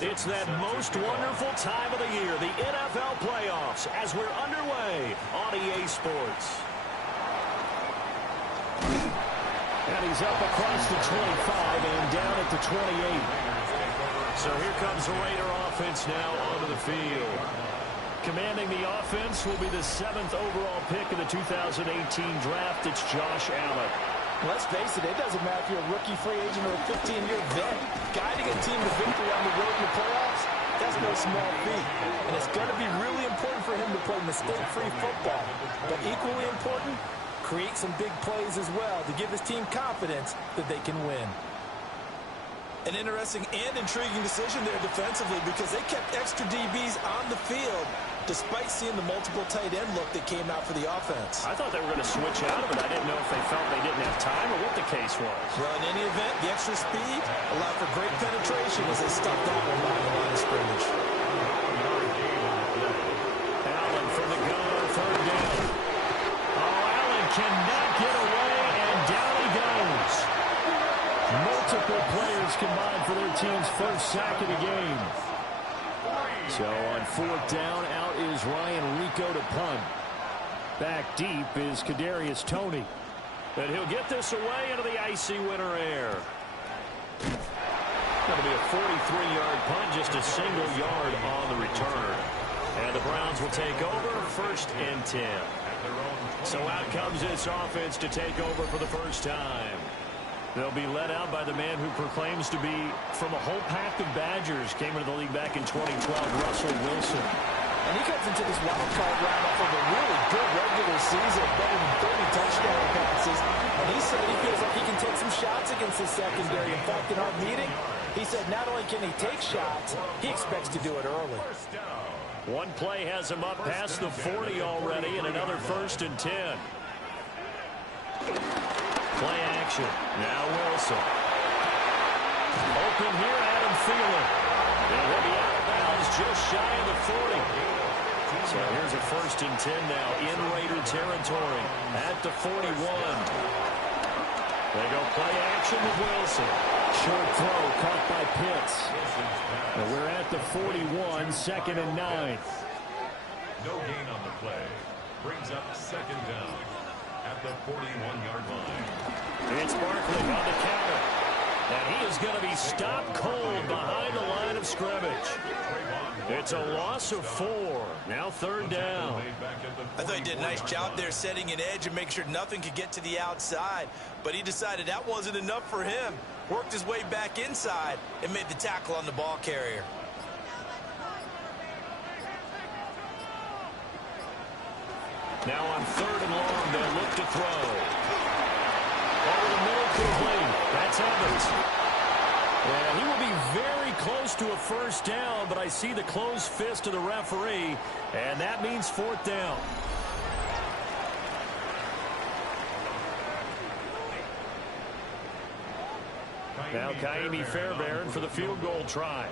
It's that most wonderful time of the year, the NFL playoffs, as we're underway on EA Sports. And he's up across the 25 and down at the 28. So here comes the Raider offense now onto the field. Commanding the offense will be the 7th overall pick of the 2018 draft. It's Josh Allen. Let's face it, it doesn't matter if you're a rookie free agent or a 15-year vet. Guiding a team to victory on the road in the playoffs, that's no small feat. And it's going to be really important for him to play mistake-free football. But equally important, create some big plays as well to give his team confidence that they can win. An interesting and intriguing decision there defensively because they kept extra DBs on the field despite seeing the multiple tight end look that came out for the offense. I thought they were going to switch out of it. I didn't know if they felt they didn't have time or what the case was. Well, in any event, the extra speed allowed for great penetration as they stuffed that one by the line of scrimmage. Allen from the gun on 3rd down. Oh, Allen cannot get away, and down he goes. Multiple players combined for their team's first sack of the game. So on 4th down, out is Ryan Rico to punt. Back deep is Kadarius Toney. But he'll get this away into the icy winter air. Going to be a 43-yard punt, just a single yard on the return. And the Browns will take over 1st and 10. So out comes this offense to take over for the first time. They'll be led out by the man who proclaims to be from a whole pack of Badgers. Came into the league back in 2012, Russell Wilson. And he comes into this wild card round off of a really good regular season, better than 30 touchdown passes. And he said he feels like he can take some shots against the secondary. In fact, in our meeting, he said not only can he take shots, he expects to do it early. One play has him up past the 40 already, and another 1st and 10. Play action. Now Wilson. Open here, Adam Thielen. And he'll be out of bounds just shy of the 40. So here's a 1st and 10 now in Raider territory at the 41. They go play action with Wilson. Short throw caught by Pitts. And we're at the 41, 2nd and 9. No gain on the play. Brings up 2nd down at the 41-yard line. It's Barkley on the counter. And he is going to be stopped cold behind the line of scrimmage. It's a loss of 4. Now 3rd down. I thought he did a nice job there setting an edge and make sure nothing could get to the outside. But he decided that wasn't enough for him. Worked his way back inside and made the tackle on the ball carrier. Now on 3rd and long, they'll look to throw. Over the middle, complete. That's Evans. Yeah, he will be very close to a 1st down, but I see the closed fist of the referee, and that means 4th down. Now Kaimi Fairbairn for the field goal try.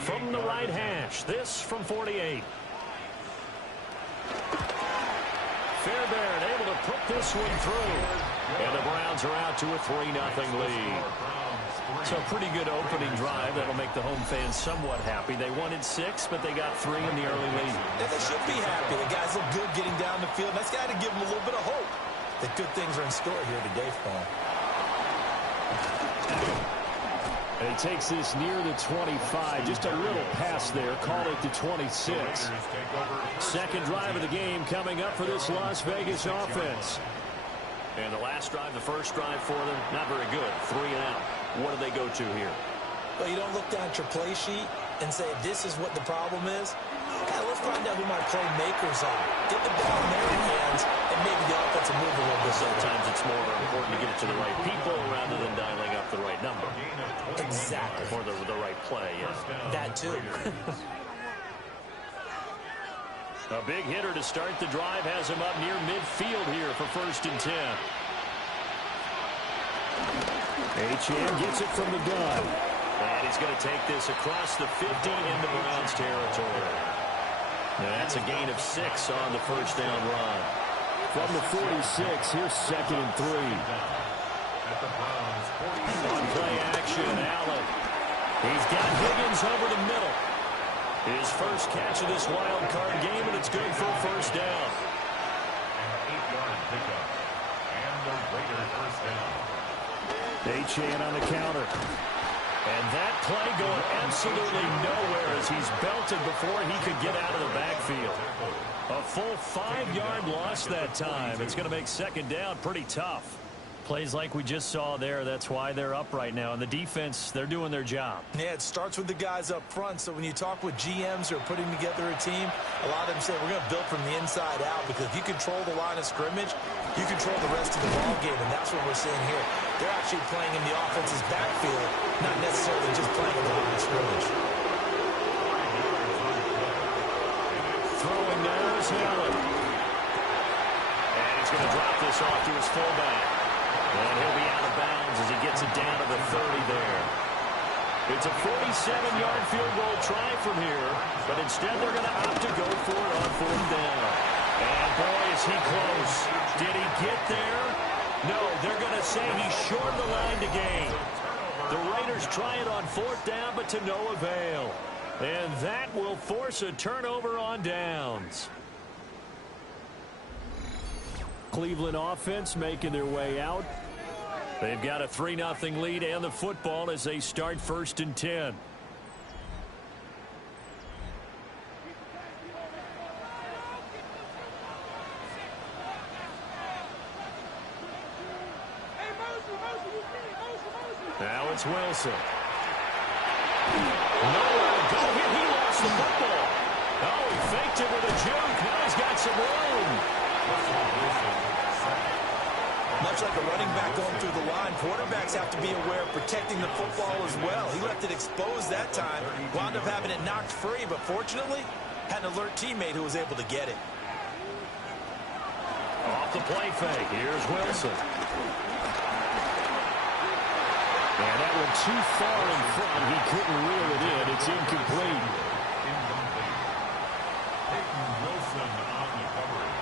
From the right hash, this from 48. Fairbairn able to put this one through. And the Browns are out to a 3-0 lead. So a pretty good opening drive. That'll make the home fans somewhat happy. They wanted 6, but they got 3 in the early lead. And they should be happy. The guys look good getting down the field. That's got to give them a little bit of hope that good things are in store here today for them. And he takes this near the 25. Just a little pass there. Call it the 26. 2nd drive of the game coming up for this Las Vegas offense. And the last drive, the first drive for them, not very good. 3 and out. What do they go to here? Well, you don't look down at your play sheet and say, this is what the problem is. Okay, let's find out who my playmakers are. Get the ball in their hands and maybe the offense will move a little bit. Sometimes it's more important to get it to the right people rather than dialing up the right number. Exactly. Or the right play, yeah. That too. A big hitter to start the drive has him up near midfield here for 1st and 10. Achane gets it from the gun. And he's going to take this across the 50 into Browns territory. Now that's a gain of 6 on the 1st down run. From the 46, here's 2nd and 3. On play action, Allen. He's got Higgins over the middle. His first catch of this wild card game, and it's good for a first down. An 8-yard pickup. And the Raiders first down. Achane on the counter. And that play going absolutely nowhere as he's belted before he could get out of the backfield. A full 5-yard loss that time. It's going to make second down pretty tough. Plays like we just saw there, that's why they're up right now. And the defense, they're doing their job. Yeah, it starts with the guys up front. So when you talk with GMs who are putting together a team, a lot of them say we're going to build from the inside out, because if you control the line of scrimmage, you control the rest of the ball game, and that's what we're seeing here. They're actually playing in the offense's backfield, not necessarily just playing in the line of scrimmage. Throwing now is Allen. And he's going to drop this off to his fullback. And he'll be out of bounds as he gets it down to the 30 there. It's a 47-yard field goal try from here, but instead they're going to opt to go for it on fourth down. And boy, is he close. Did he get there? No, they're going to say he shortened the line to gain. The Raiders try it on fourth down, but to no avail. And that will force a turnover on downs. Cleveland offense making their way out. They've got a 3-0 lead and the football as they start 1st and 10. Now it's Wilson. Nowhere to go here. He lost the football. Oh, he faked it with a juke. Now he's got some room. Much like a running back going through the line, quarterbacks have to be aware of protecting the football as well. He left it exposed that time, wound up having it knocked free, but fortunately, had an alert teammate who was able to get it. Off the play fake. Here's Wilson. And that one too far in front. He couldn't reel it in. It's incomplete.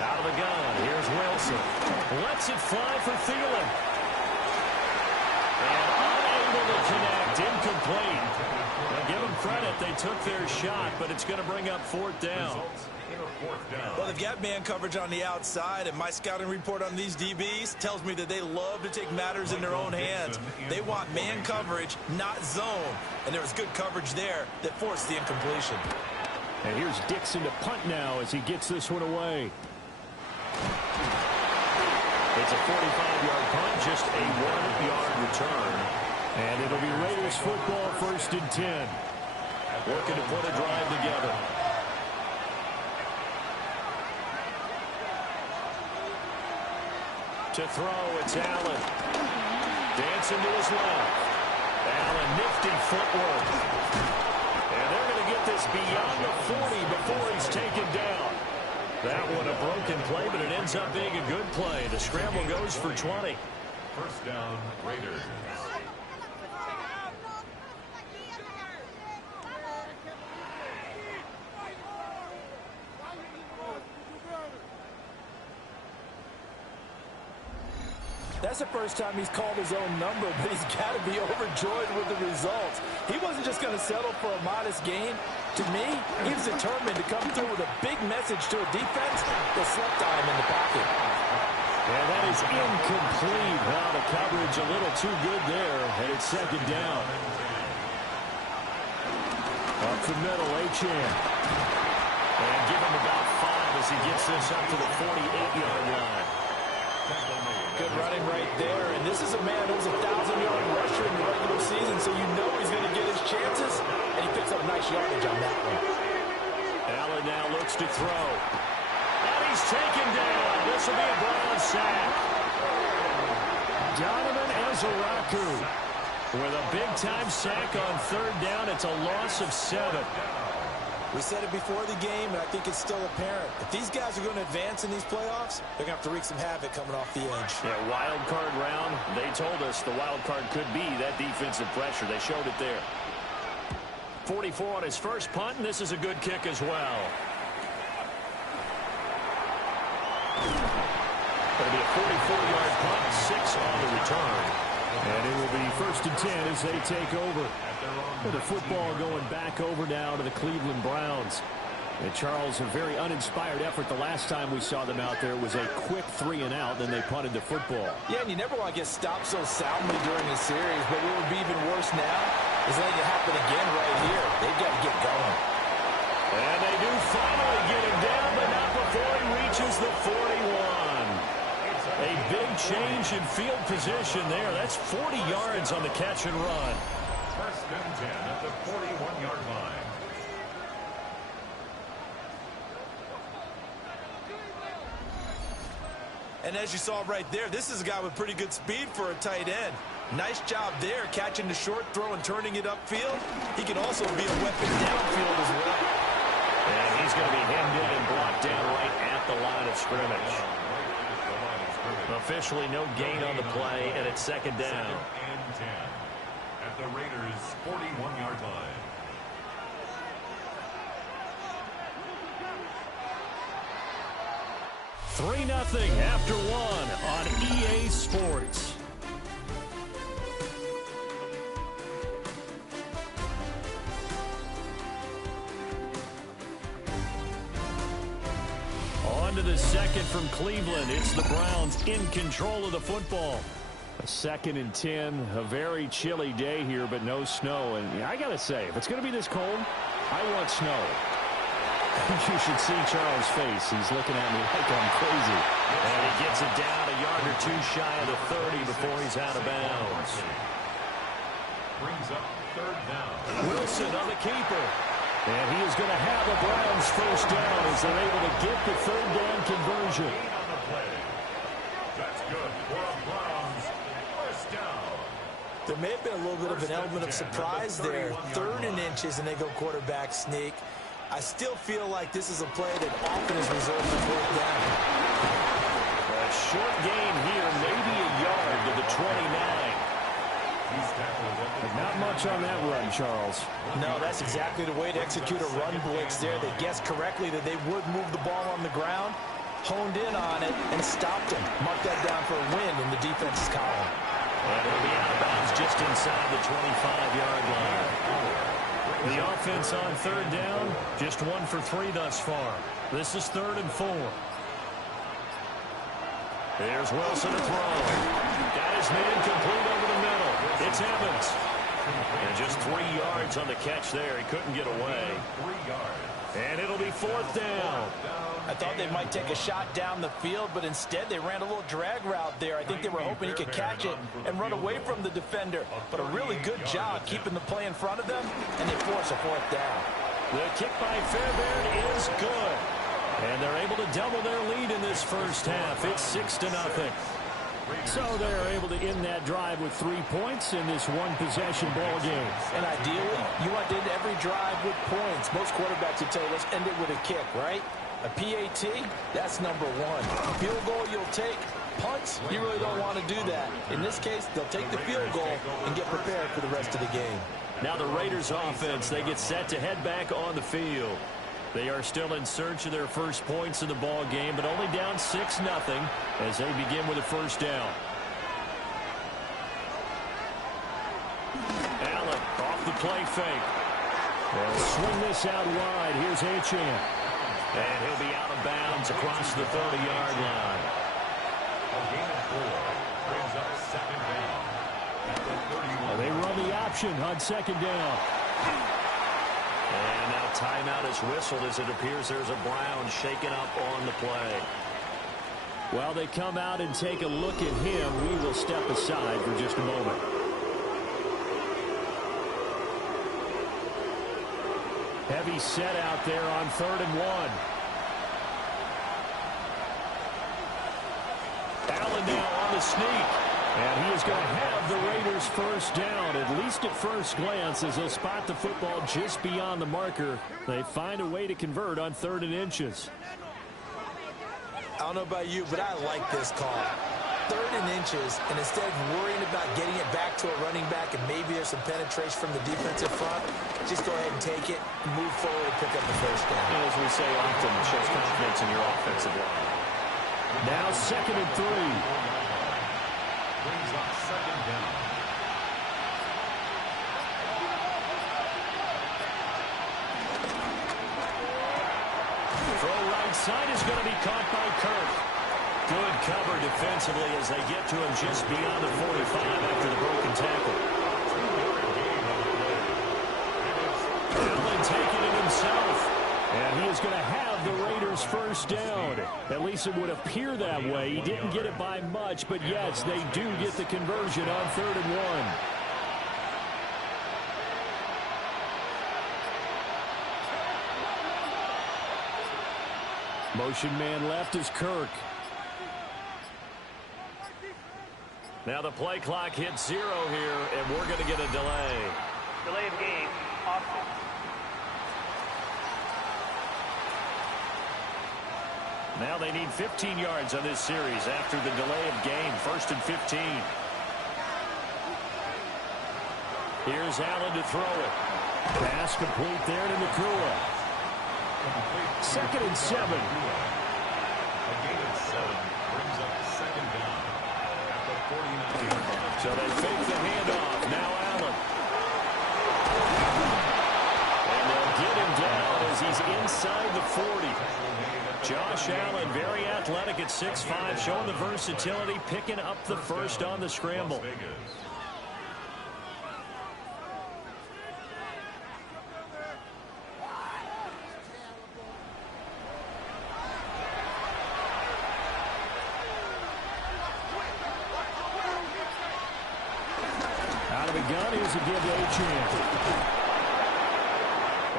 Out of the gun. Here's Wilson. Lets it fly for Thielen. And unable to connect. Incomplete. Now give them credit. They took their shot, but it's going to bring up fourth down. Well, they've got man coverage on the outside, and my scouting report on these DBs tells me that they love to take matters in their own hands. They want man coverage, not zone. And there was good coverage there that forced the incompletion. And here's Dixon to punt now as he gets this one away. It's a 45-yard punt, just a 1-yard return. And it'll be Raiders football 1st and 10. Working to put a drive together. To throw, it's Allen. Dancing to his left. Allen, nifty footwork. And they're going to get this beyond the 40 before he's taken down. That one a broken play, but it ends up being a good play. The scramble goes for 20. First down, Raiders. That's the first time he's called his own number, but he's got to be overjoyed with the results. He wasn't just going to settle for a modest gain. To me, he was determined to come through with a big message to a defense that slept on him in the pocket. And that is incomplete. Now the coverage a little too good there, and it's second down. Up the middle, Achane. And give him about 5 as he gets this up to the 48-yard line. Good running right there, and this is a man who's a 1,000-yard rusher in the regular season, so you know he's going to get his chances, and he picks up nice yardage on that one. Allen now looks to throw. And he's taken down. This will be a Brown sack. Donovan Ezeraku with a big-time sack on third down. It's a loss of 7. We said it before the game, and I think it's still apparent. If these guys are going to advance in these playoffs, they're going to have to wreak some havoc coming off the edge. Yeah, wild card round. They told us the wild card could be that defensive pressure. They showed it there. 44 on his first punt, and this is a good kick as well. It'll be a 44-yard punt, 6 on the return. And it will be 1st and 10 as they take over. And the football going back over now to the Cleveland Browns. And Charles, a very uninspired effort the last time we saw them out there. It was a quick 3-and-out, then they punted the football. Yeah, and you never want to get stopped so soundly during the series, but what would be even worse now is letting it happen again right here. They've got to get going. And they do finally get him down, but not before he reaches the 41. A big change in field position there. That's 40 yards on the catch and run. 1st and 10 at the 41-yard line. And as you saw right there, this is a guy with pretty good speed for a tight end. Nice job there, catching the short throw and turning it upfield. He can also be a weapon downfield as well. And he's going to be hemmed in and blocked down right at the line of scrimmage. Officially no gain on the play, and it's 2nd down. 2nd and 10 at the Raiders' 41-yard line. Three 3-0 after one on EA Sports. On to the second from Cleveland. It's the Browns in control of the football. A 2nd and 10, a very chilly day here, but no snow. And I got to say, if it's going to be this cold, I want snow. You should see Charles' face. He's looking at me like I'm crazy. And he gets it down a yard or two shy of the 30 before he's out of bounds. Brings up 3rd down. Wilson on the keeper. And he is going to have a Browns 1st down as they're able to get the 3rd down conversion. Gain on the play. That's good for a Browns 1st down. There may have been a little bit of an element of surprise there. 3rd and inches, and they go quarterback sneak. I still feel like this is a play that often is reserved for 4th down. A short gain here, maybe a yard to the 29. Not much on that run, Charles. No, that's exactly the way to execute a run blitz there. They guessed correctly that they would move the ball on the ground, honed in on it, and stopped him. Mark that down for a win in the defense's column. And it'll be out of bounds just inside the 25-yard line. The offense on 3rd down, just 1 for 3 thus far. This is 3rd and 4. There's Wilson to throw. Got his man complete over the middle. It's Evans. And just 3 yards on the catch there. He couldn't get away. 3 yards. And it'll be 4th down. I thought they might take a shot down the field, but instead they ran a little drag route there. I think they were hoping he could catch it and run away from the defender. But a really good job keeping the play in front of them, and they force a 4th down. The kick by Fairbairn is good. And they're able to double their lead in this 1st half. It's 6-0. So they're able to end that drive with 3 points in this one-possession ball game. And ideally, you want to end every drive with points. Most quarterbacks would tell you, let's end it with a kick, right? A PAT, that's number 1. Field goal you'll take. Punts, you really don't want to do that. In this case, they'll take the field goal and get prepared for the rest of the game. Now the Raiders offense, they get set to head back on the field. They are still in search of their first points in the ball game, but only down 6-0 as they begin with a 1st down. Allen off the play fake. They'll swing this out wide. Here's Achane. And he'll be out of bounds across the 30-yard line. A gain of 4 brings up 2nd down at the 31. They run the option on 2nd down. And now timeout is whistled as it appears there's a Brown shaken up on the play. While they come out and take a look at him, we will step aside for just a moment. Heavy set out there on 3rd and 1. Allen now on the sneak. And he is going to have the Raiders 1st down, at least at first glance, as they'll spot the football just beyond the marker. They find a way to convert on 3rd and inches. I don't know about you, but I like this call. 3rd and inches, and instead of worrying about getting it back to a running back and maybe there's some penetration from the defensive front, just go ahead and take it, move forward, and pick up the 1st down. And as we say often, it shows confidence in your offensive line. Now 2nd and 3. Brings up second down. Throw right side is going to be caught by Kirk. Good cover defensively as they get to him just beyond the 45 after the broken tackle. Allen taking it himself. And he is going to have the Raiders first down. At least it would appear that way. He didn't get it by much, but yes, they do get the conversion on 3rd and 1. Motion man left is Kirk. Now the play clock hits 0 here, and we're going to get a delay. Delay of game, option. Now they need 15 yards on this series after the delay of game. 1st and 15. Here's Allen to throw it. Pass complete there to Nacua. 2nd and 7. A gain of 7 brings up second down at the 49-yard line. So they fake the handoff. Now Allen. And they'll get him down as he's inside the 40. Josh Allen, very athletic at 6'5", showing the versatility, picking up the first on the scramble. Out of the gun, here's a give to Achane.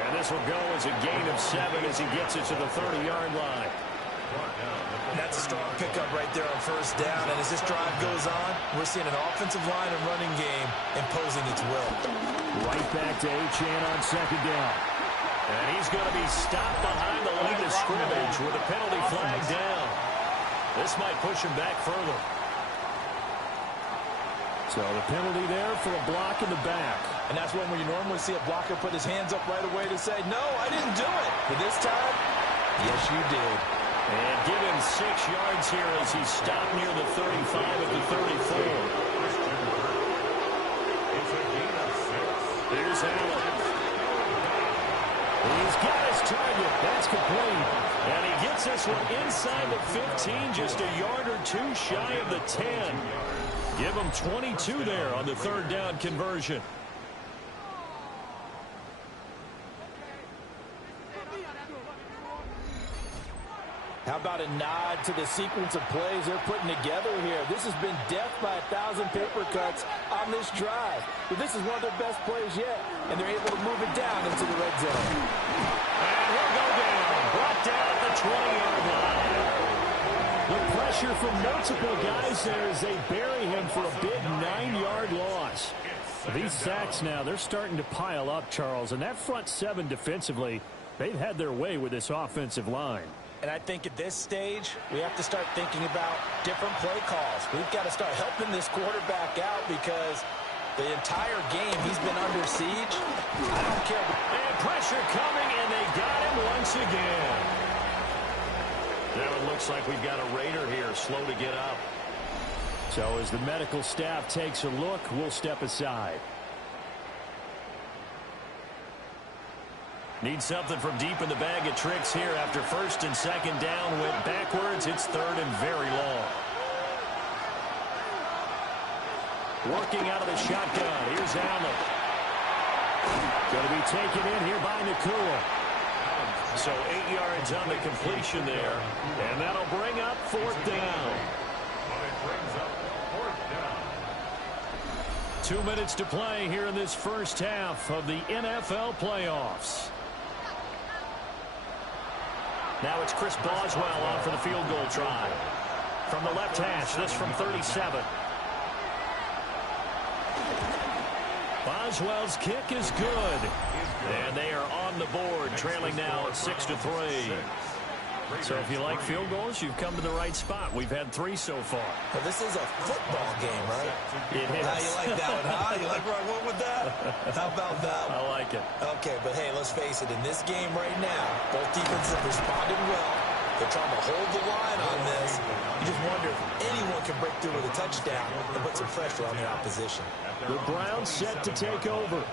And this will go as a gain of 7 as he gets it to the 30-yard line. That's a strong pickup right there on first down. And as this drive goes on, we're seeing an offensive line and running game imposing its will. Right back to Achane on 2nd down. And he's going to be stopped behind the line of scrimmage with a penalty flag down. This might push him back further. So the penalty there for a block in the back. And that's when you normally see a blocker put his hands up right away to say, no, I didn't do it. But this time, yes, you did. And give him 6 yards here as he's stopped near the 35 at the 34. Here's Allen. He's got his target. That's complete. And he gets this one inside the 15, just a yard or 2 shy of the 10. Give him 22 there on the 3rd down conversion. How about a nod to the sequence of plays they're putting together here? This has been death by 1,000 paper cuts on this drive. But this is one of their best plays yet, and they're able to move it down into the red zone. And he'll go down. Brought down at the 20-yard line. The pressure from multiple guys there as they bury him for a big 9-yard loss. These sacks now, they're starting to pile up, Charles. And that front 7 defensively, they've had their way with this offensive line. And I think at this stage, we have to start thinking about different play calls. We've got to start helping this quarterback out because the entire game he's been under siege. I don't care. And pressure coming, and they got him once again. Now it looks like we've got a Raider here, slow to get up. So as the medical staff takes a look, we'll step aside. Need something from deep in the bag of tricks here after 1st and 2nd down. Went backwards. It's 3rd and very long. Working out of the shotgun. Here's Allen. Going to be taken in here by Nacua. So 8 yards on the completion there. And that'll bring up 4th down. 2 minutes to play here in this first half of the NFL playoffs. Now it's Chris Boswell on for the field goal try. From the left hash, this from 37. Boswell's kick is good. And they are on the board, trailing now at 6-3. So if you like field goals, you've come to the right spot. We've had 3 so far. Well, this is a football game, right? It is. How you like that one, huh? You like where I went with that? How about that one? I like it. Okay, but hey, let's face it. In this game right now, both defenses have responded well. They're trying to hold the line on this. You just wonder if anyone can break through with a touchdown and put some pressure on the opposition. The Browns set to take over.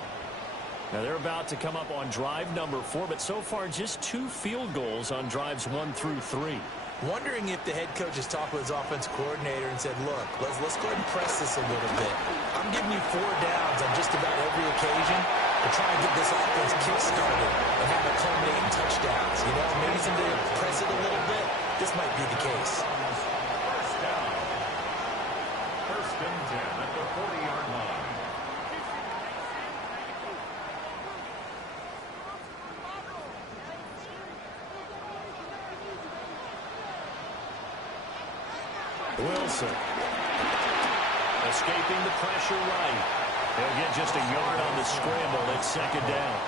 Now they're about to come up on drive number 4, but so far just 2 field goals on drives 1 through 3. Wondering if the head coach has talked with his offensive coordinator and said, look, let's go ahead and press this a little bit. I'm giving you 4 downs on just about every occasion to try and get this offense kick-started and have it culminate in touchdowns. You know, maybe somebody press it a little bit. This might be the case. First down. First and 10 at the 40-yard line. Wilson. Escaping the pressure right. They'll get just a yard on the scramble. It's second down.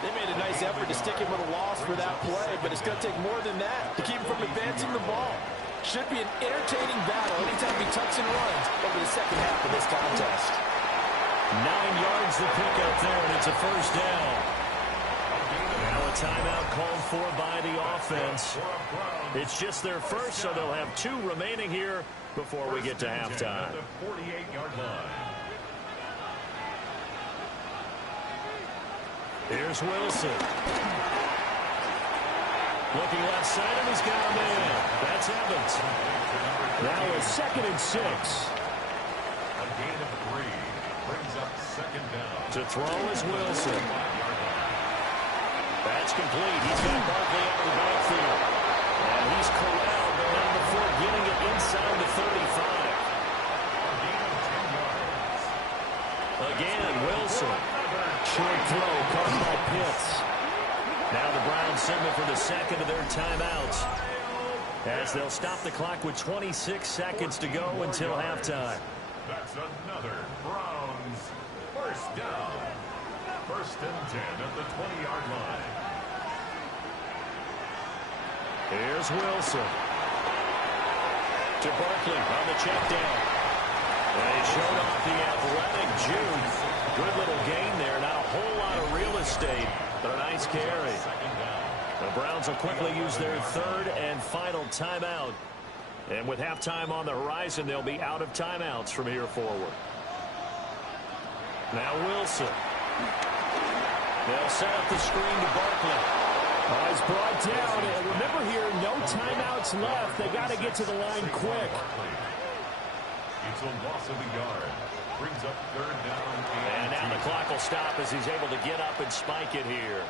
They made a nice effort to stick him with a loss for that play, but it's going to take more than that to keep him from advancing the ball. Should be an entertaining battle anytime he tucks and runs over the second half of this contest. 9 yards the pickup there, and it's a first down. Now a timeout called for by the offense. It's just their first, so they'll have 2 remaining here before we get to halftime. At the 48-yard line. Here's Wilson. Looking left side, and he's got him in. That's Evans. Now a 2nd and 6. A gain of 3 brings up second down. To throw is Wilson. That's complete. He's got Barkley out of the backfield. And he's corralled down before getting it inside the 35. Again, Wilson. Short throw caught by Pitts. Now the Browns signal for the second of their timeouts, as they'll stop the clock with 26 seconds to go until halftime. That's another Browns first down. First and 10 at the 20-yard line. Here's Wilson. To Barkley on the check down. And he showed off the athletic juke. Good little gain there. Not a whole lot of real estate, but a nice carry. The Browns will quickly use their 3rd and final timeout. And with halftime on the horizon, they'll be out of timeouts from here forward. Now Wilson. They'll set up the screen to Barkley. He's brought down. And remember here, no timeouts left. They got to get to the line quick. It's a loss of a yard. Brings up 3rd down. And now the clock will stop as he's able to get up and spike it here.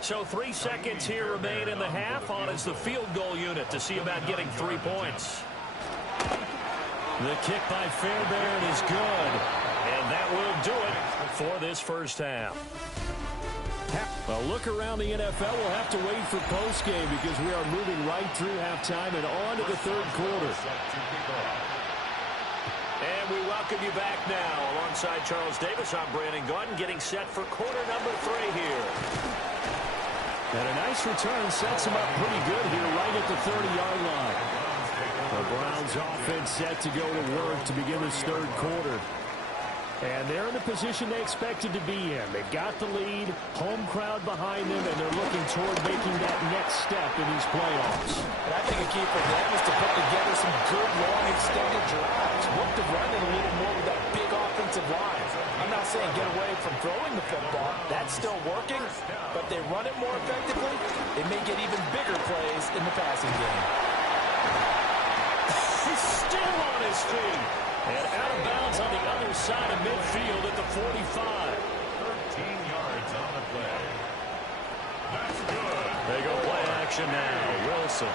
So 3 seconds here remain in the half. On is the field goal unit to see about getting 3 points. The kick by Fairbairn is good. And that will do it for this first half. A look around the NFL. We'll have to wait for postgame because we are moving right through halftime and on to the 3rd quarter. And we welcome you back now. Alongside Charles Davis, I'm Brandon Gaudin, getting set for quarter number 3 here. And a nice return sets him up pretty good here right at the 30-yard line. The Browns offense set to go to work to begin this 3rd quarter. And they're in the position they expected to be in. They've got the lead, home crowd behind them, and they're looking toward making that next step in these playoffs. And I think a key for them is to put together some good, long, extended drives. Look to run it a little more with that big offensive line. I'm not saying get away from throwing the football. That's still working. But they run it more effectively, they may get even bigger plays in the passing game. He's still on his feet. And out of bounds on the other side of midfield at the 45. 13 yards on the play. That's good. They go play action now. Wilson.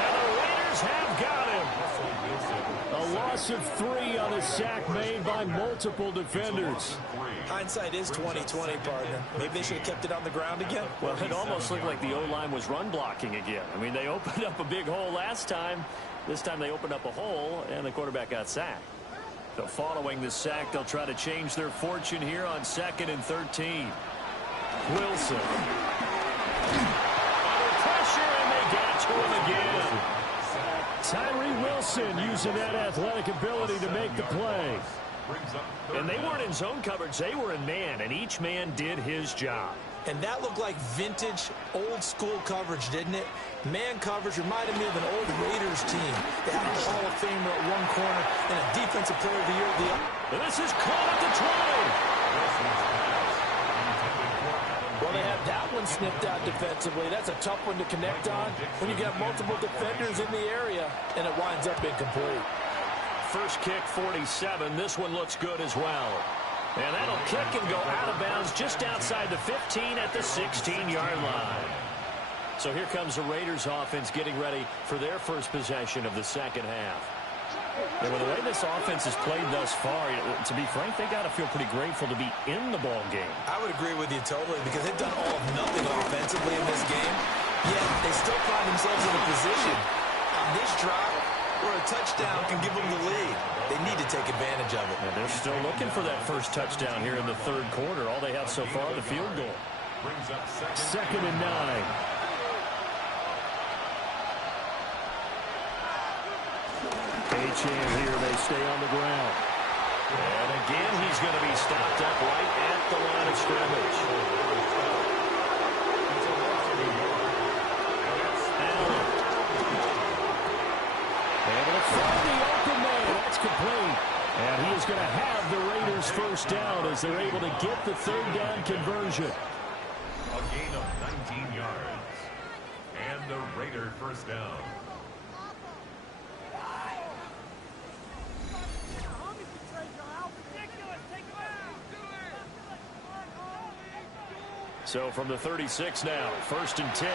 And the Raiders have got him. A loss of 3 on a sack made by multiple defenders. Hindsight is 20/20, partner. Maybe they should have kept it on the ground again. Well, it almost looked like the O-line was run blocking again. I mean, they opened up a big hole last time. This time they opened up a hole, and the quarterback got sacked. So following the sack, they'll try to change their fortune here on 2nd and 13. Wilson. Under pressure, and they got to him again. Tyree Wilson using that athletic ability to make the play. Brings up third And they down. weren't in zone coverage. They were in man, and each man did his job. And that looked like vintage, old-school coverage, didn't it? Man coverage reminded me of an old Raiders team. They had a Hall of Famer at one corner and a Defensive Player of the Year at the other. And this is caught at the 20. Well, they had that one snipped out defensively. That's a tough one to connect on when you got multiple defenders in the area, and it winds up incomplete. First kick, 47. This one looks good as well. And that'll kick and go out of bounds just outside the 15 at the 16-yard line. So here comes the Raiders offense getting ready for their first possession of the second half. And with the way this offense has played thus far, to be frank, they got to feel pretty grateful to be in the ball game. I would agree with you totally because they've done all of nothing offensively in this game, yet they still find themselves in a position on this drive where a touchdown can give them the lead. They need to take advantage of it. And they're still looking for that first touchdown here in the third quarter. All they have so far, the field goal. Brings up Second and 9. Achane here. They stay on the ground. And again, he's going to be stopped up right at the line of scrimmage. Allen. Able to find the open man. That's complete. And he is going to have the Raiders first down as they're able to get the third down conversion. a gain of 19 yards. And the Raider first down. So from the 36 now, first and 10.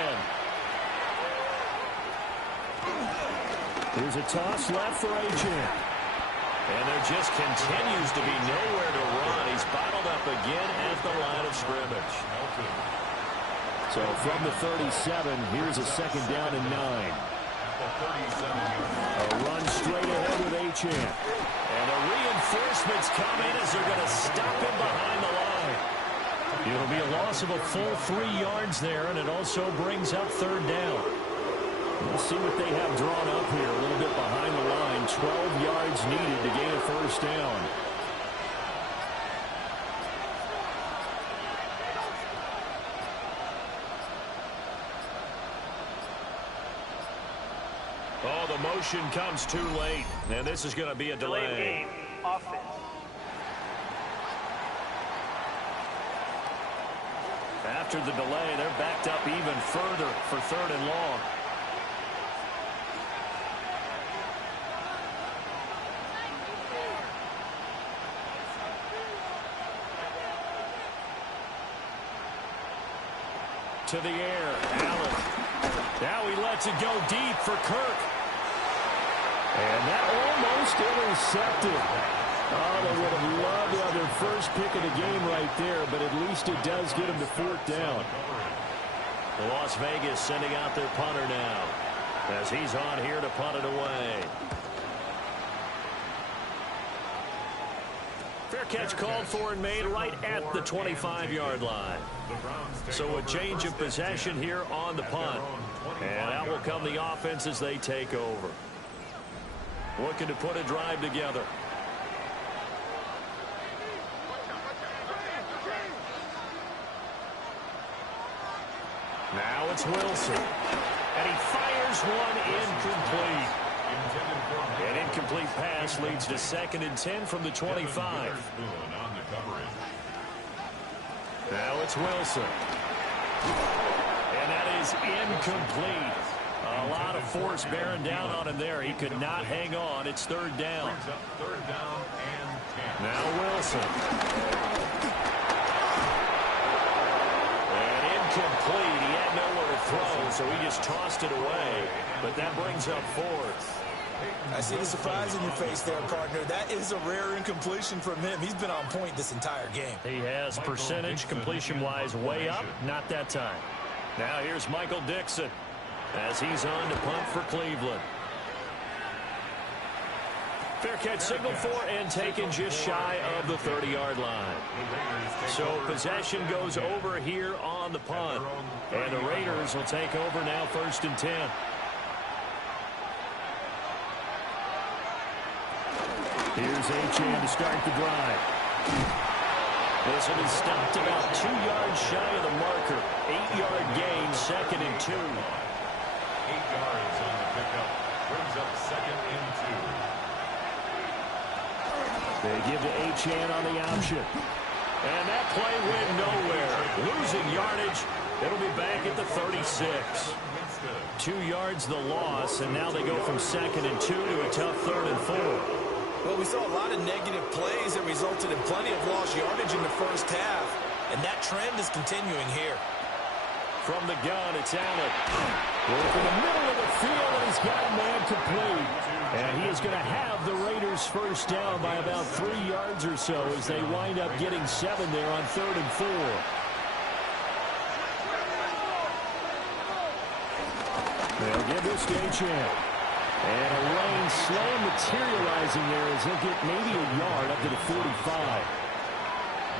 Here's a toss left for Achane. And there just continues to be nowhere to run. He's bottled up again at the line of scrimmage. So from the 37, here's a second down and 9. A run straight ahead with Achane. And the reinforcements come in as they're going to stop him behind the line. It'll be a loss of a full 3 yards there, and it also brings up third down. We'll see what they have drawn up here. A little bit behind the line. 12 yards needed to gain a first down. Oh, the motion comes too late. And this is going to be a Delay delay. game. Offense. After the delay, they're backed up even further for third and long. To the air, Allen. Now he lets it go deep for Kirk. And that almost intercepted. Oh, they would have loved to have their first pick of the game right there, but at least it does get them to fourth down. The Las Vegas sending out their punter now as he's on here to punt it away. Fair catch called for and made right at the 25-yard line. So a change of possession here on the punt. And out will come the offense as they take over. Looking to put a drive together. Now it's Wilson. And he fires one incomplete. An incomplete pass leads to second and 10 from the 25. Now it's Wilson. And that is incomplete. A lot of force bearing down on him there. He could not hang on. It's third down. Now Wilson. And incomplete. He had nowhere to throw, so he just tossed it away. But that brings up fourth. I see the surprise in your face there, partner. That is a rare incompletion from him. He's been on point this entire game. He has percentage completion-wise way up. Not that time. Now here's Michael Dixon as he's on to punt for Cleveland. Fair catch signaled for and taken just shy of the 30-yard line. So possession goes over here on the punt. And the Raiders will take over now first and 10. Here's Achane to start the drive. This one is stopped about 2 yards shy of the marker. 8-yard gain, 2nd and 2. 8 yards on the pickup. Brings up 2nd and 2. They give to Achane on the option. And that play went nowhere. Losing yardage. It'll be back at the 36. 2 yards the loss, and now they go from 2nd and 2 to a tough 3rd and 4. Well, we saw a lot of negative plays that resulted in plenty of lost yardage in the first half, and that trend is continuing here. From the gun, it's Allen. From the middle of the field, and he's got a man complete. And he is going to have the Raiders first down by about 3 yards or so as they wind up getting 7 there on 3rd and 4. They'll give this to Achane. And a lane slow materializing there as he'll get maybe a yard up to the 45.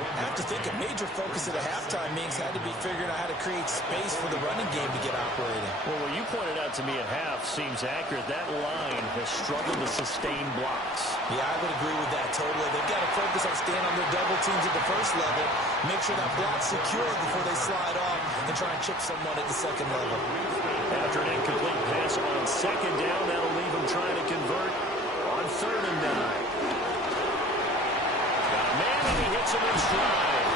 I have to think a major focus at a halftime means had to be figuring out how to create space for the running game to get operating. Well, what you pointed out to me at half seems accurate. That line has struggled to sustain blocks. Yeah, I would agree with that totally. They've got to focus on staying on their double teams at the first level, make sure that block's secure before they slide off, and try and chip someone at the second level. After an incomplete pass on 2nd down, that'll leave him trying to convert on 3rd and 9. Man, and he hits him in stride.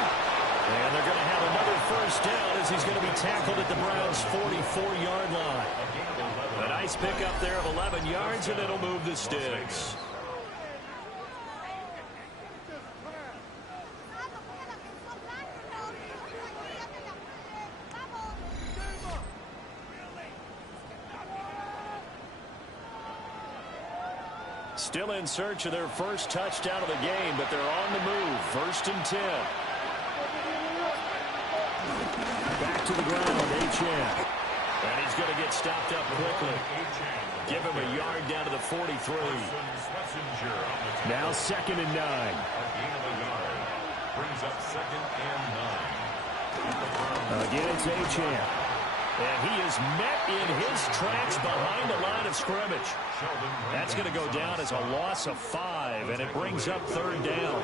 And they're going to have another first down as he's going to be tackled at the Browns' 44-yard line. A nice pickup there of 11 yards, and it'll move the sticks. Still in search of their first touchdown of the game, but they're on the move. 1st and 10. Back to the ground, Achane. And he's going to get stopped up quickly. Give him a yard down to the 43. Now 2nd and 9. Brings up 2nd and 9. Again, it's Achane. And he is met in his tracks behind the line of scrimmage. That's going to go down as a loss of 5, and it brings up 3rd down.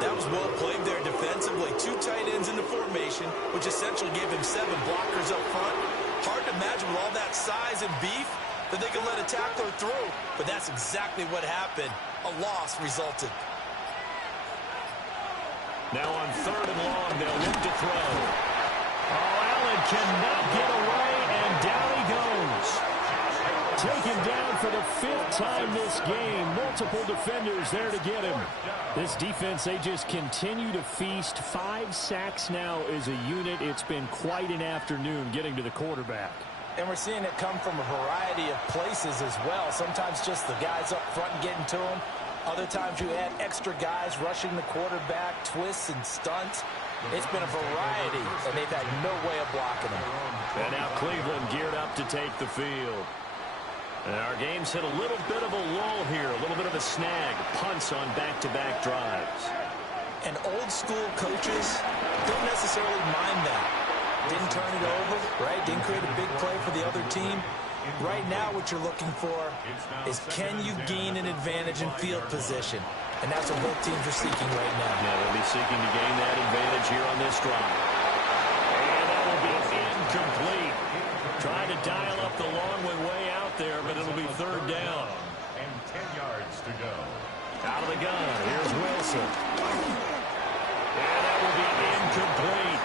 That was well played there defensively. 2 tight ends in the formation, which essentially gave him 7 blockers up front. Hard to imagine with all that size and beef that they could let a tackler through, but that's exactly what happened. A loss resulted. Now on 3rd and long, they'll look to throw. Allen cannot get away, and down he goes. Taken down for the 5th time this game. Multiple defenders there to get him. This defense, they just continue to feast. 5 sacks now as a unit. It's been quite an afternoon getting to the quarterback. And we're seeing it come from a variety of places as well. Sometimes just the guys up front getting to him. Other times you add extra guys rushing the quarterback, twists and stunts. It's been a variety, and they've had no way of blocking them. And now Cleveland geared up to take the field. And our game's hit a little bit of a lull here, a little bit of a snag. Punts on back-to-back drives. And old-school coaches don't necessarily mind that. Didn't turn it over, right? Didn't create a big play for the other team. Right now what you're looking for is can you gain an advantage in field position? And that's what both teams are seeking right now. Yeah, they'll be seeking to gain that advantage here on this drive. And that will be incomplete. Trying to dial up the long way out there, but it'll be 3rd down. And 10 yards to go. Out of the gun, here's Wilson. And that will be incomplete.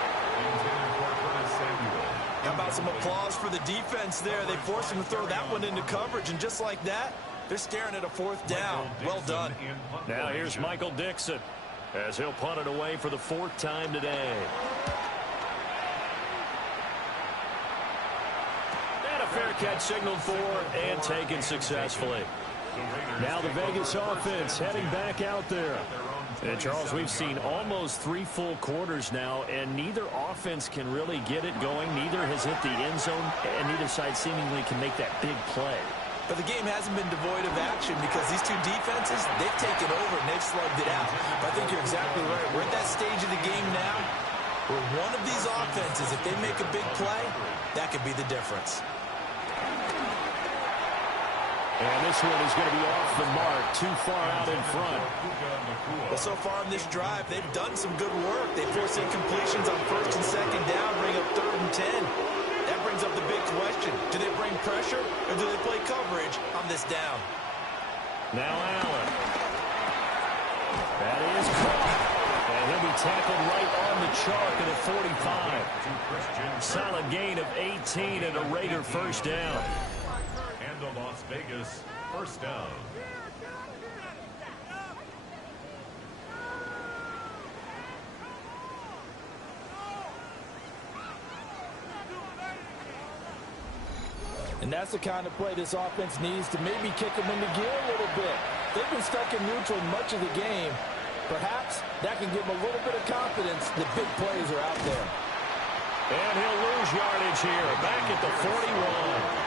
How about some applause for the defense there? They forced him to throw that one into coverage, and just like that, they're staring at a 4th down. Well done. Now here's Michael Dixon as he'll punt it away for the 4th time today. And a fair catch signaled for and taken successfully. Now the Vegas offense heading back out there. And Charles, we've seen almost 3 full quarters now, and neither offense can really get it going. Neither has hit the end zone, and neither side seemingly can make that big play. But the game hasn't been devoid of action because these two defenses, they've taken over and they've slugged it out. But I think you're exactly right. We're at that stage of the game now where one of these offenses, if they make a big play, that could be the difference. And this one is going to be off the mark, too far out in front. Well, so far in this drive, they've done some good work. They force incompletions on first and second down, bring up 3rd and 10. That brings up the big question. Do they bring pressure or do they play coverage on this down? Now Allen. That is caught. And he'll be tackled right on the chalk at the 45. Solid gain of 18 and a Raider first down. And the Las Vegas first down. And that's the kind of play this offense needs to maybe kick them into gear a little bit. They've been stuck in neutral much of the game. Perhaps that can give them a little bit of confidence that big plays are out there. And he'll lose yardage here, back at the 41.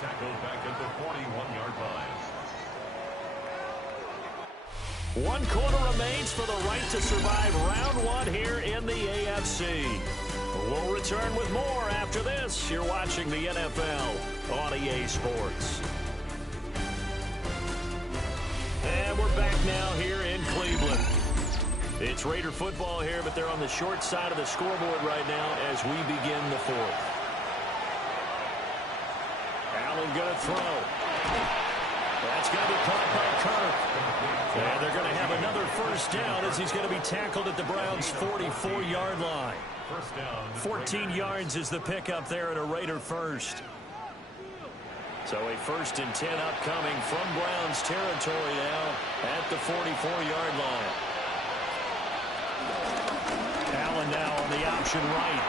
Tackled back at the 41-yard line. 1 quarter remains for the right to survive round 1 here in the AFC. We'll return with more after this. You're watching the NFL on EA Sports. And we're back now here in Cleveland. It's Raider football here, but they're on the short side of the scoreboard right now as we begin the 4th. Allen going to throw. That's going to be caught by Kirk. And they're going to have another first down as he's going to be tackled at the Browns' 44-yard line. 14 yards is the pickup there at a Raider first. So a 1st and 10 upcoming from Browns territory now at the 44-yard line. Allen now on the option right.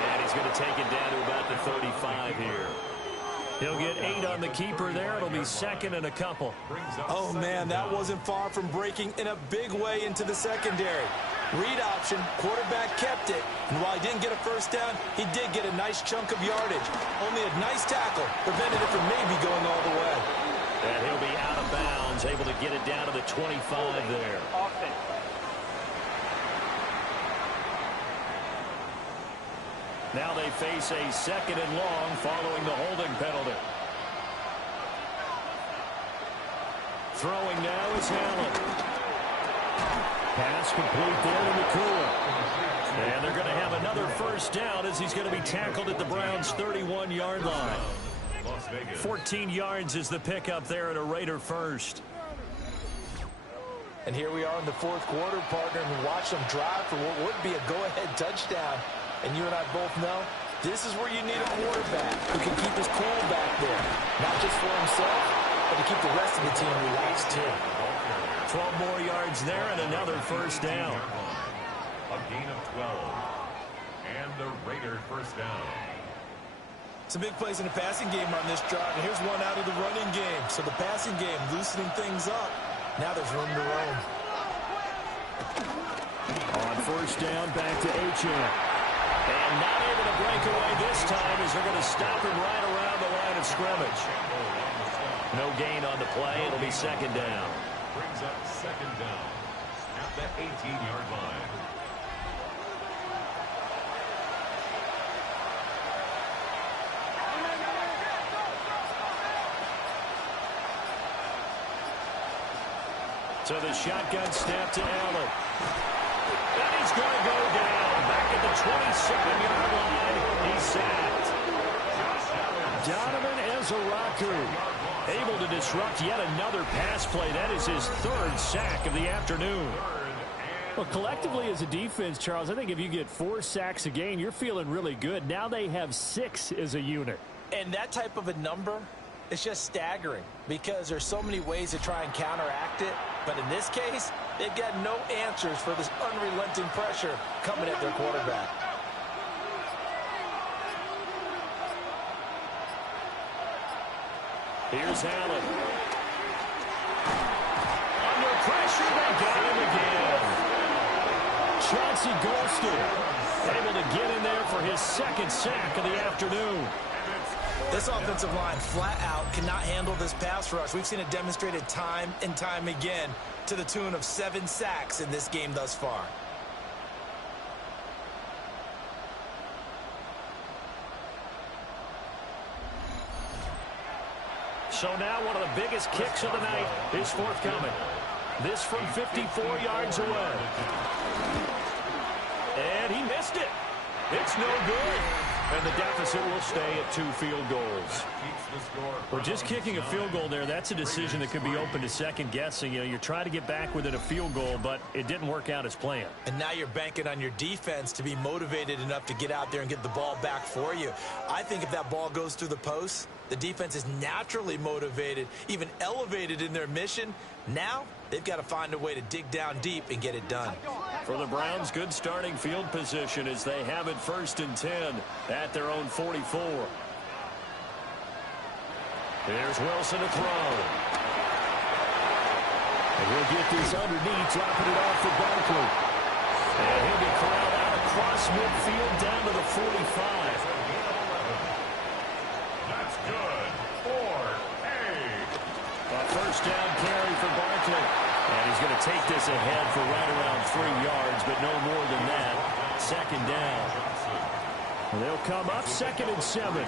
And he's going to take it down to about the 35 here. He'll get 8 on the keeper there. It'll be 2nd and a couple. Oh, man, that wasn't far from breaking in a big way into the secondary. Read option, quarterback kept it, and while he didn't get a first down, he did get a nice chunk of yardage. Only a nice tackle prevented it from maybe going all the way. And he'll be out of bounds, able to get it down to the 25 there. Offense. Now they face a 2nd and long following the holding penalty. Throwing now is Allen. Pass complete there to McCool. And they're going to have another first down as he's going to be tackled at the Browns' 31-yard line. 14 yards is the pickup there at a Raider first. And here we are in the 4th quarter, partner, and watch them drive for what would be a go-ahead touchdown. And you and I both know this is where you need a quarterback who can keep his cool back there. Not just for himself, but to keep the rest of the team relaxed too. 12 more yards there and another first down. A gain of 12. And the Raider first down. Some big plays in the passing game on this drive, and here's one out of the running game. So the passing game loosening things up. Now there's room to roam. On first down, back to Achane. And not able to break away this time as they're going to stop him right around the line of scrimmage. No gain on the play. It'll be 2nd down. Brings up 2nd down at the 18-yard line. So the shotgun snap to Allen. And he's going to go down. Back at the 27-yard line. He's sacked. Donovan Ezeraku able to disrupt yet another pass play. That is his 3rd sack of the afternoon. Well, collectively as a defense, Charles, I think if you get 4 sacks a game, you're feeling really good. Now they have 6 as a unit. And that type of a number, it's just staggering because there's so many ways to try and counteract it. But in this case, they've got no answers for this unrelenting pressure coming at their quarterback. Here's Allen. Under pressure, they got him again. Chauncey Golston Able to get in there for his 2nd sack of the afternoon. This offensive line flat out cannot handle this pass rush. We've seen it demonstrated time and time again to the tune of 7 sacks in this game thus far. So now one of the biggest kicks of the night is forthcoming. This from 54 yards away. And he missed it. It's no good. And the deficit will stay at 2 field goals. Well, just kicking a field goal there, that's a decision that could be open to second guessing. You know, you're trying to get back within a field goal, but it didn't work out as planned. And now you're banking on your defense to be motivated enough to get out there and get the ball back for you. I think if that ball goes through the post, the defense is naturally motivated, even elevated in their mission. Now they've got to find a way to dig down deep and get it done. For the Browns, good starting field position as they have it 1st and 10 at their own 44. There's Wilson to throw. And he'll get this underneath, dropping it off for Barkley. And he'll be corralled out across midfield down to the 45. That's good. 4-A. A first down carry for Barkley. And he's going to take this ahead for right around 3 yards, but no more than that. 2nd down. And they'll come up 2nd and 7.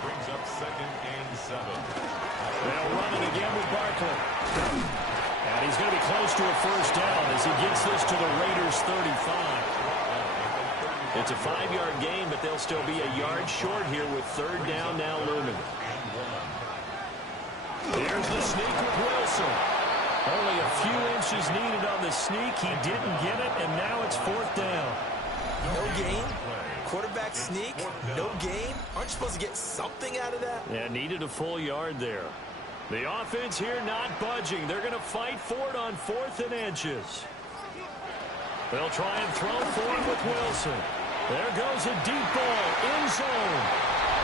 Brings up 2nd and 7. They'll run it again with Barkley. And he's going to be close to a first down as he gets this to the Raiders' 35. It's a 5-yard gain, but they'll still be a yard short here with 3rd down now looming. Here's the sneak with Wilson. Only a few inches needed on the sneak. He didn't get it, and now it's 4th down. No gain? Quarterback sneak? No gain? Aren't you supposed to get something out of that? Yeah, needed a full yard there. The offense here not budging. They're going to fight for it on 4th and inches. They'll try and throw for it with Wilson. There goes a deep ball, end zone.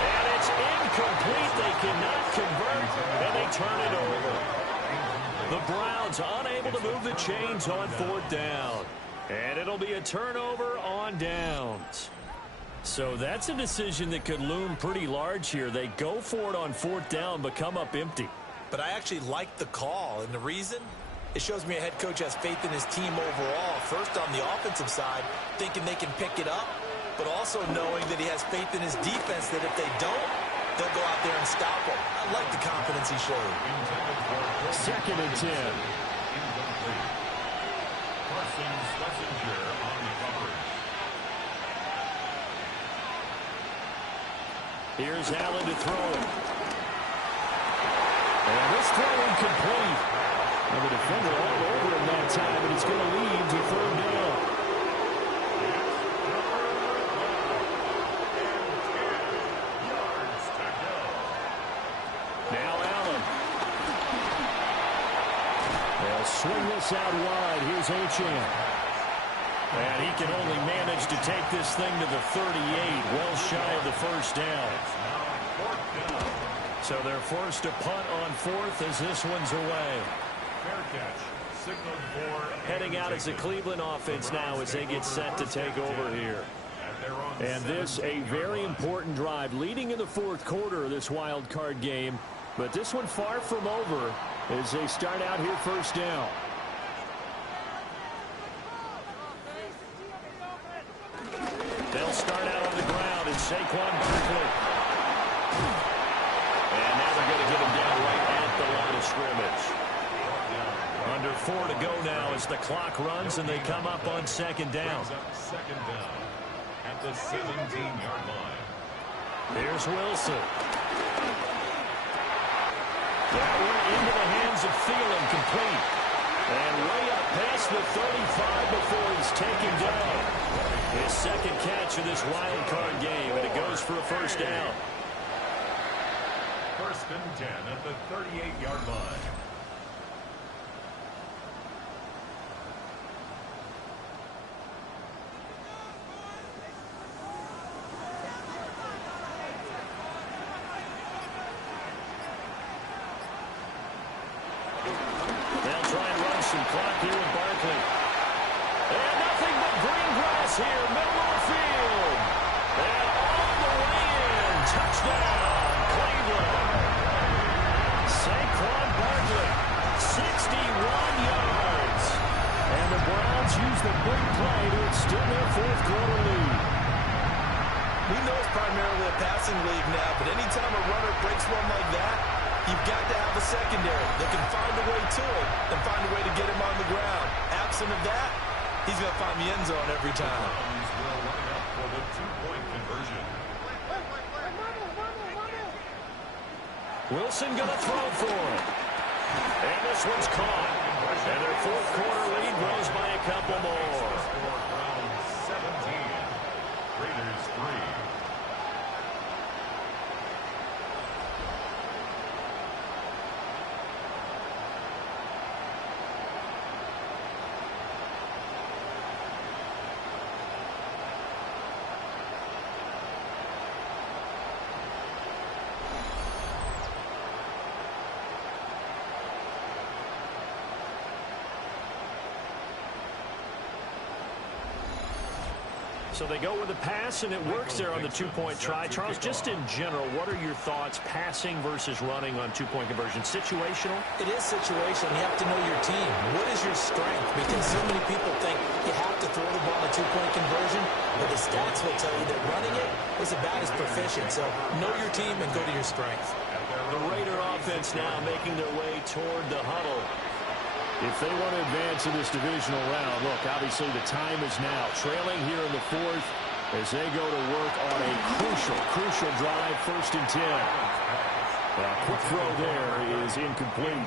And it's incomplete. They cannot convert, and they turn it over. The Browns unable to move the chains on 4th down. And it'll be a turnover on downs. So that's a decision that could loom pretty large here. They go for it on 4th down, but come up empty. But I actually like the call, and the reason? It shows me a head coach has faith in his team overall. First, on the offensive side, thinking they can pick it up, but also knowing that he has faith in his defense that if they don't, they'll go out there and stop them. I like the confidence he showed. 2nd and 10. Carson Schlesinger on the coverage. Here's Allen to throw it. And this throw incomplete. And the defender all over him that time, but it's going to lead to 3rd down. Now Allen. They'll swing this out wide. Here's Achane. And he can only manage to take this thing to the 38, well shy of the first down. So they're forced to punt on 4th as this one's away. Fair catch. Signaled for. Heading out as the Cleveland offense now as they get set to take over here. And this a very important drive leading in the 4th quarter of this wild card game. But this one far from over as they start out here 1st down. They'll start out on the ground and Saquon Barkley. And now they're going to get him down right at the line of scrimmage. Under 4 to go now as the clock runs and they come up on 2nd down. 2nd down at the 17-yard line. Here's Wilson. That went into the hands of Thielen, complete. And way up past the 35 before he's taken down. His 2nd catch of this wild card game, and it goes for a first down. 1st and 10 at the 38-yard line. They'll try and run some clock here with Barkley. And nothing but green grass here, middle of the field. And all the way in, touchdown, Cleveland. Saquon Barkley, 61 yards. And the Browns use the big play to extend their 4th quarter lead. We know it's primarily a passing league now, but anytime a runner breaks one like that, you've got to secondary. They can find a way to it and find a way to get him on the ground. Absent of that, he's going to find the end zone every time. Will line up for the two-point conversion. Wilson going to throw for it. And this one's caught. And their fourth quarter lead grows by a couple more. Round 17. Raiders 3. So they go with a pass, and it works there on the two-point try. Charles, just in general, what are your thoughts passing versus running on two-point conversion? Situational? It is situational. You have to know your team. What is your strength? Because so many people think you have to throw the ball in a two-point conversion, but the stats will tell you that running it is about as proficient. So know your team and go to your strength. The Raider offense now making their way toward the huddle. If they want to advance in this divisional round, look, obviously the time is now. Trailing here in the fourth as they go to work on a crucial drive, 1st and 10. Well, quick throw there is incomplete.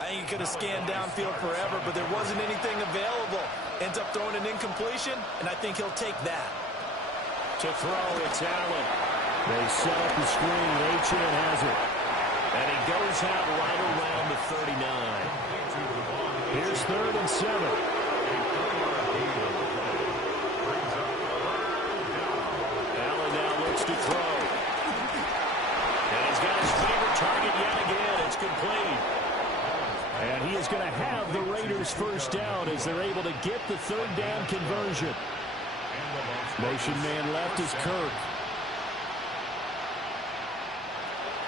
I think he could have scanned downfield forever, but there wasn't anything available. Ends up throwing an incompletion, and I think he'll take that. To throw, it's Allen. They set up the screen. Achane has it. And he goes out right around the 39. Here's 3rd and 7. Allen now looks to throw. And he's got his favorite target yet again. It's complete. And he is going to have the Raiders' first down as they're able to get the 3rd down conversion. Motion man left is Kirk.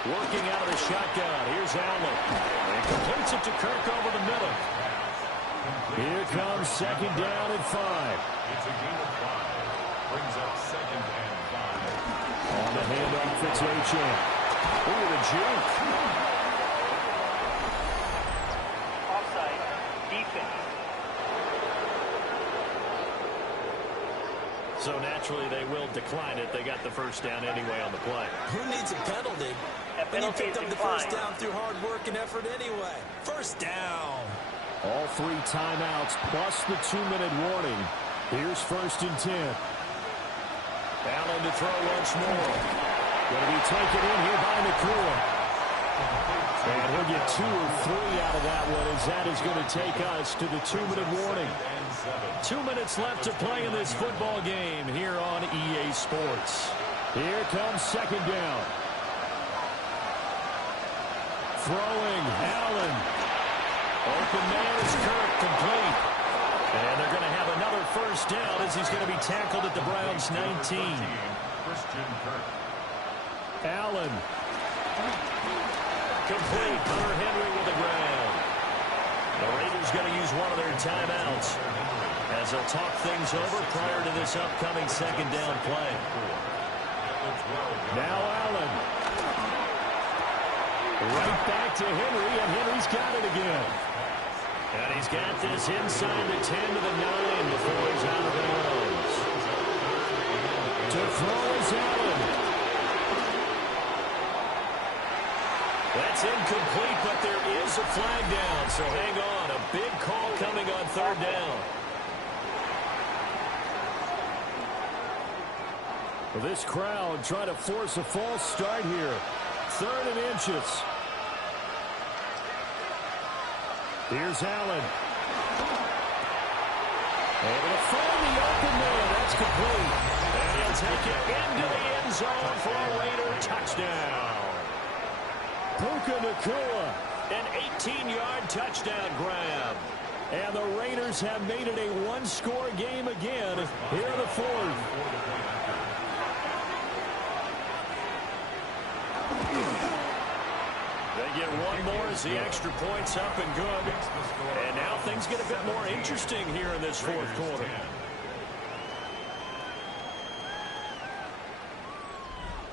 Working out of the shotgun. Here's Allen. And completes it to Kirk over the middle. Here comes 2nd down and 5. It's a gain of 5. Brings up 2nd and 5. On the handoff, it's Achane. Ooh, the juke. Offside. Defense. So naturally they will decline it. They got the first down anyway on the play. Who needs a penalty? That And he penalty picked is up the first declined. down through hard work and effort anyway. First down. All 3 timeouts plus the 2-minute warning. Here's 1st and 10. Allen to throw once more. Going to be taken in here by Nacua. And he'll get 2 or 3 out of that one as that is going to take us to the 2-minute warning. 2 minutes left to play in this football game here on EA Sports. Here comes 2nd down. Throwing, Allen. Open man is Kirk, complete. And they're going to have another first down as he's going to be tackled at the Browns' 19. Christian Kirk. Allen. Complete. Hunter Henry with the ground. The Raiders going to use one of their timeouts as they'll talk things over prior to this upcoming 2nd down play. Now Allen. Right back to Henry, and Henry's got it again. And he's got this inside the 10 to the 9 before he's out of bounds. To throw is Allen. That's incomplete, but there is a flag down, so hang on. A big call coming on 3rd down. Well, this crowd trying to force a false start here. 3rd and inches. Here's Allen. Able to find the open man. That's complete. And he'll take it into the end zone for a Raider touchdown. Puka Nacua. An 18-yard touchdown grab. And the Raiders have made it a one-score game again here in the 4th. They get one more as the extra point's up and good. And now things get a bit more interesting here in this 4th quarter.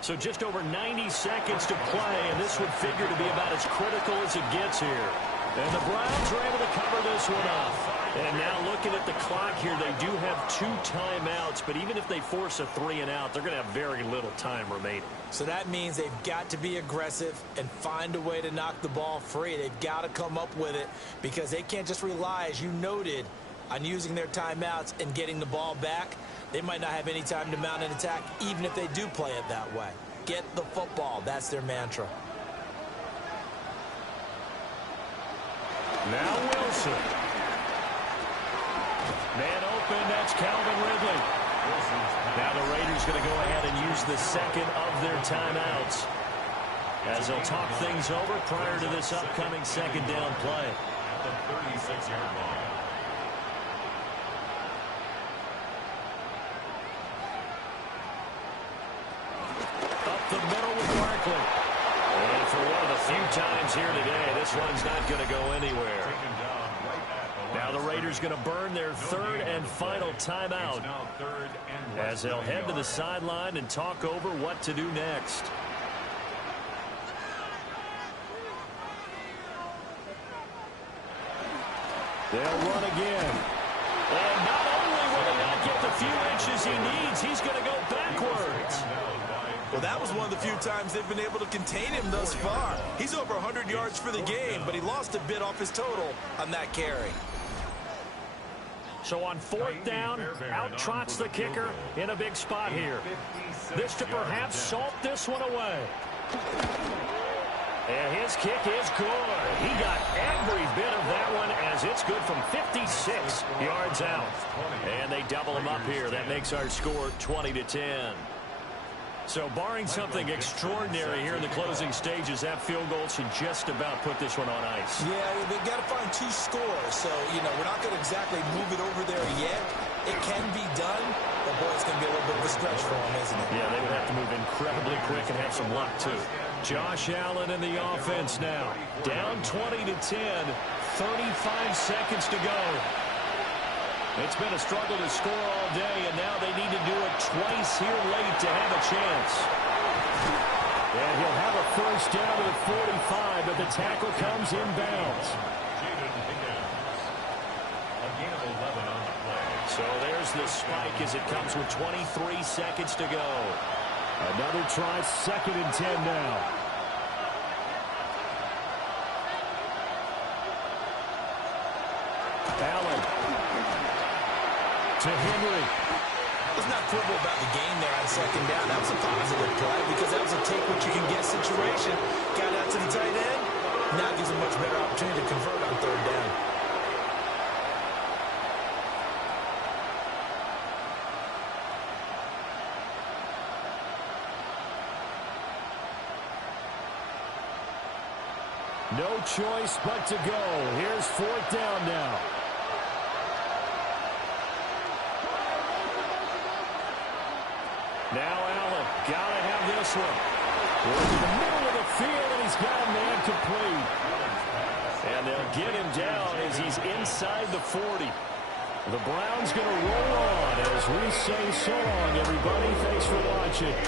So just over 90 seconds to play, and this would figure to be about as critical as it gets here. And the Browns are able to cover this one up. And now looking at the clock here, they do have 2 timeouts, but even if they force a 3-and-out, they're going to have very little time remaining. So that means they've got to be aggressive and find a way to knock the ball free. They've got to come up with it because they can't just rely, as you noted, on using their timeouts and getting the ball back. They might not have any time to mount an attack, even if they do play it that way. Get the football. That's their mantra. Now Wilson. Man open, that's Calvin Ridley. Now the Raiders going to go ahead and use the second of their timeouts, as they'll talk things over prior to this upcoming second down play. At the 36-yard line. The middle with Barkley. And for one of the few times here today, this one's not going to go anywhere. Now the Raiders going to burn their third and final timeout, as they'll head to the sideline and talk over what to do next. They'll run again. And not only will he not get the few inches he needs, he's going to go backwards. Well, that was one of the few times they've been able to contain him thus far. He's over 100 yards for the game, but he lost a bit off his total on that carry. So on 4th down, out trots the kicker in a big spot here. This to perhaps salt this one away. And his kick is good. He got every bit of that one, as it's good from 56 yards out. And they double him up here. That makes our score 20-10. So barring something extraordinary here in the closing stages, that field goal should just about put this one on ice. Yeah, they've got to find 2 scores. So, we're not going to exactly move it over there yet. It can be done, but, boy, it's going to be a little bit of a stretch for them, isn't it? Yeah, they would have to move incredibly quick and have some luck, too. Josh Allen in the offense now. Down 20-10, 35 seconds to go. It's been a struggle to score all day, and now they need to do it twice here late to have a chance. And he'll have a first down to the 45, but the tackle comes inbounds. So there's the spike as it comes with 23 seconds to go. Another try, 2nd and 10 now. Allen. To Henry. Let's not quibble about the game there on 2nd down. That was a positive play because that was a take what you can get situation. Got out to the tight end. Now gives a much better opportunity to convert on 3rd down. No choice but to go. Here's 4th down now. Now Allen, gotta have this one. We're in the middle of the field, and he's got a man complete. And they'll get him down as he's inside the 40. The Browns gonna roll on as we say so long, everybody. Thanks for watching.